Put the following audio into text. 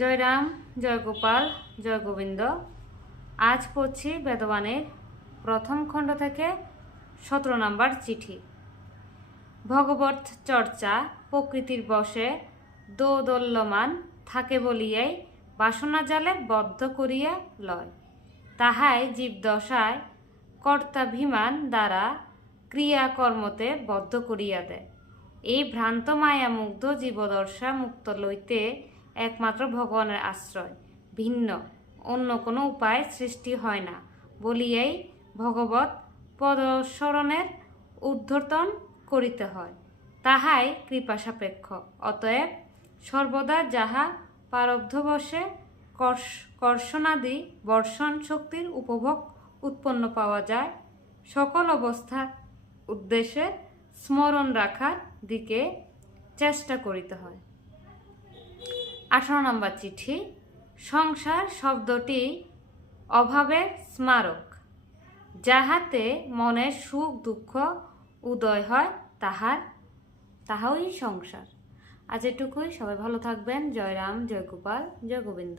জয় রাম, জয় গোপাল, জয় গোবিন্দ। আজ পড়ছি বেদবাণীর প্রথম খণ্ড থেকে 17 নম্বর চিঠি। ভগবত চর্চা প্রকৃতির বশে দোদল্যমান থাকে বলিয়াই বাসনা জালে বদ্ধ করিয়া লয়, তাহাই জীবদশায় কর্তাভিমান দ্বারা ক্রিয়াকর্মতে বদ্ধ করিয়া দেয়। এই ভ্রান্ত মায়া মুগ্ধ জীবদশা মুক্ত লইতে একমাত্র ভগবানের আশ্রয়, ভিন্ন অন্য কোনো উপায় সৃষ্টি হয় না বলিয়াই ভগবত পদস্মরণের ঊর্ধ্বতন করিতে হয়। তাহাই কৃপা সাপেক্ষ। অতএব সর্বদা যাহা প্রারব্ধবশে কর্ষণাদি বর্ষণ শক্তির উপভোগ উৎপন্ন পাওয়া যায়, সকল অবস্থা উদ্দেশ্যে স্মরণ রাখার দিকে চেষ্টা করিতে হয়। 18 নম্বর চিঠি। সংসার শব্দটি অভাবের স্মারক, যাহাতে মনের সুখ দুঃখ উদয় হয়, তাহাই সংসার। আজ এটুকুই। সবাই ভালো থাকবেন। জয় রাম, জয় গোপাল, জয় গোবিন্দ।